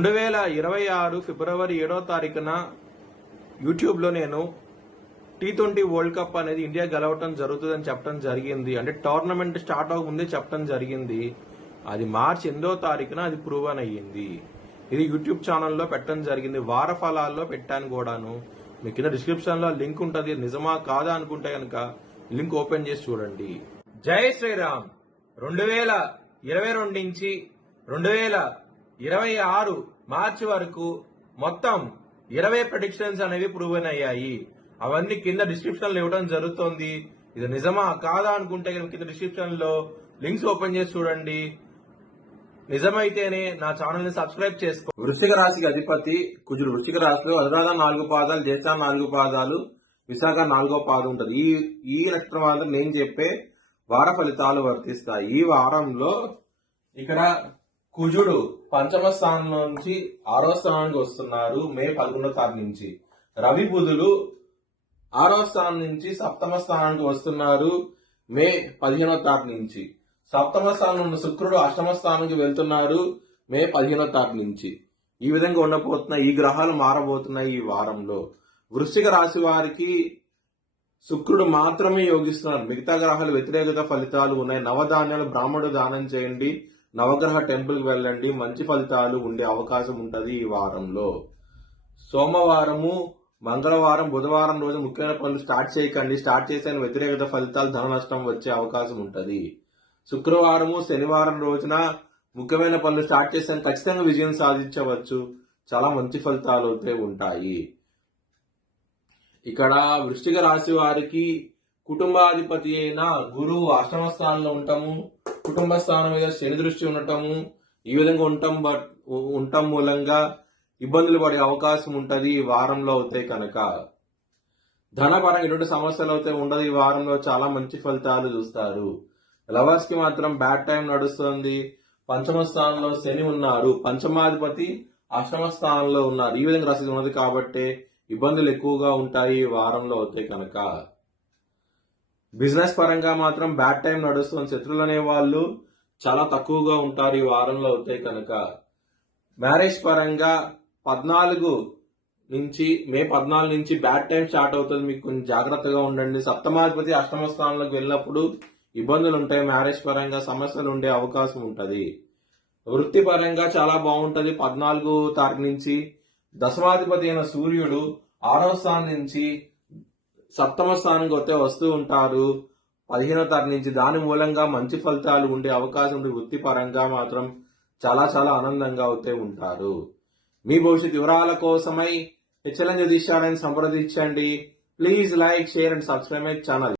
2026 ఫిబ్రవరి 7వ తారీఖున యూట్యూబ్లో నేను T20 వరల్డ్ కప్ అనేది ఇండియా గెలవటం జరుగుతుందని చెప్పడం జరిగింది. అంటే టోర్నమెంట్ స్టార్ట్ అవ్వకముందే చెప్పడం జరిగింది. అది మార్చి 8వ తారీఖున అది ప్రూవన్ అయ్యింది. ఇది యూట్యూబ్ ఛానల్లో పెట్టడం జరిగింది. వార ఫలాల్లో పెట్టాను కూడాను. మీ కింద డిస్క్రిప్షన్లో లింక్ ఉంటుంది. నిజమా కాదా అనుకుంటే కనుక లింక్ ఓపెన్ చేసి చూడండి. జై శ్రీరామ్. 2022 నుంచి 2026 మార్చి వరకు మొత్తం 20 ప్రెడిక్షన్స్ అనేవి ప్రూవెన్ అయ్యాయి. అవన్నీ కింద డిస్క్రిప్షన్ లో ఇవ్వడం జరుగుతోంది. ఇది నిజమా కాదా అనుకుంటే కింద డిస్క్రిప్షన్ లో లింక్స్ ఓపెన్ చేసి చూడండి. నిజమైతేనే నా ఛానల్ ని సబ్స్క్రైబ్ చేసుకో. వృశ్చిక రాశికి అధిపతి కుజుడు. వృశ్చిక రాశిలో అనురాధ 4 పాదాలు, జ్యేష్ఠ 4 పాదాలు, విశాఖ 4వ పాదం ఉంటుంది. ఈ నక్షత్రం వాళ్ళకి నేను చెప్పే వార ఫలితాలు వర్తిస్తాయి. ఈ వారంలో ఇక్కడ కుజుడు పంచమ స్థానం నుంచి 6వ స్థానానికి వస్తున్నారు మే 11వ తారీఖు నుంచి. రవి బుధులు 6వ స్థానం నుంచి 7వ స్థానానికి వస్తున్నారు మే 15వ తారీఖు నుంచి. 7వ స్థానం ఉన్న శుక్రుడు 8వ స్థానానికి వెళ్తున్నారు మే 15వ తారీఖు నుంచి. ఈ విధంగా ఉండబోతున్నాయి. ఈ గ్రహాలు మారబోతున్నాయి ఈ వారంలో. వృశ్చిక రాశి వారికి శుక్రుడు మాత్రమే యోగిస్తున్నారు. మిగతా గ్రహాలు వ్యతిరేకత ఫలితాలు ఉన్నాయి. నవధాన్యాలు బ్రాహ్మణుడు దానం చేయండి, నవగ్రహ టెంపుల్ కి వెళ్ళండి, మంచి ఫలితాలు ఉండే అవకాశం ఉంటది ఈ వారంలో. సోమవారము, మంగళవారం, బుధవారం రోజు ముఖ్యమైన పనులు స్టార్ట్ చేయకండి. స్టార్ట్ చేసే వ్యతిరేకత ఫలితాలు, ధన నష్టం వచ్చే అవకాశం ఉంటది. శుక్రవారము, శనివారం రోజున ముఖ్యమైన పనులు స్టార్ట్ చేసాను ఖచ్చితంగా విజయం సాధించవచ్చు. చాలా మంచి ఫలితాలు అయితే ఉంటాయి. ఇక్కడ వృశ్చిక రాశి వారికి కుటుంబాధిపతి అయిన గురువు 8వ స్థానంలో ఉంటాము. కుటుంబ స్థానం మీద శని దృష్టి ఉండటము, ఈ విధంగా ఉండటం మూలంగా ఇబ్బందులు పడే అవకాశం ఉంటది ఈ వారంలో అవుతాయి కనుక. ధనపరంగా ఎటువంటి సమస్యలు అయితే ఉండదు. ఈ వారంలో చాలా మంచి ఫలితాలు చూస్తారు. లవర్స్ కి మాత్రం బ్యాడ్ టైం నడుస్తుంది. పంచమ స్థానంలో శని ఉన్నారు. పంచమాధిపతి 8వ స్థానంలో ఉన్నారు. ఈ విధంగా రాశి ఉన్నది కాబట్టి ఇబ్బందులు ఎక్కువగా ఉంటాయి ఈ వారంలో అవుతాయి కనుక. బిజినెస్ పరంగా మాత్రం బ్యాడ్ టైం నడుస్తుంది. శత్రువులు అనే వాళ్ళు చాలా తక్కువగా ఉంటారు ఈ వారంలో అవుతాయి కనుక. మ్యారేజ్ పరంగా మే 14 నుంచి బ్యాడ్ టైం స్టార్ట్ అవుతుంది. మీకు కొంచెం జాగ్రత్తగా ఉండండి. సప్తమాధిపతి 8వ స్థానంలోకి వెళ్ళినప్పుడు ఇబ్బందులు ఉంటాయి. మ్యారేజ్ పరంగా సమస్యలు ఉండే అవకాశం ఉంటది. వృత్తి పరంగా చాలా బాగుంటది. 14వ తారీఖు నుంచి దశమాధిపతి అయిన సూర్యుడు 6వ స్థానం నుంచి 7వ స్థానానికి వస్తూ ఉంటారు 15వ తారీఖు నుంచి. దాని మూలంగా మంచి ఫలితాలు ఉండే అవకాశం ఉంది. వృత్తి పరంగా మాత్రం చాలా చాలా ఆనందంగా అవుతూ ఉంటారు. మీ భవిష్యత్ వివరాల కోసమై హెచ్ఎల్ఎన్ జ్యోతిష్యాన్ని సంప్రదించండి. Please like, share and subscribe my channel.